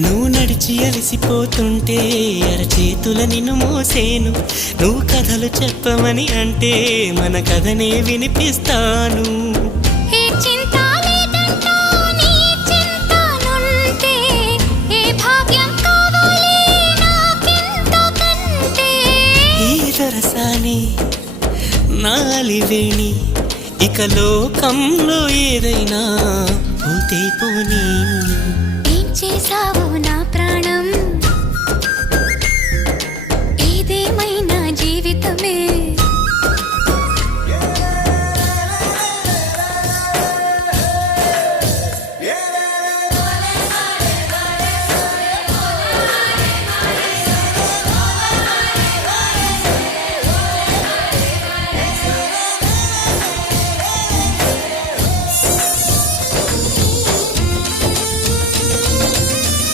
నువ్వు నడిచి అలసిపోతుంటే అరచేతుల నిన్ను మోసేను. నువ్వు కథలు చెప్పమని అంటే మన కథనే వినిపిస్తాను. ఏ చింత లేదంటూ నీ చింతనుంటే ఏ భాగ్యం కావాలి నాకెంతకంటే. ఈ దొరసాని నాలివేణి ఇక లోకంలో ఏదైనా పోతే పోనీ. ఏం చేసావు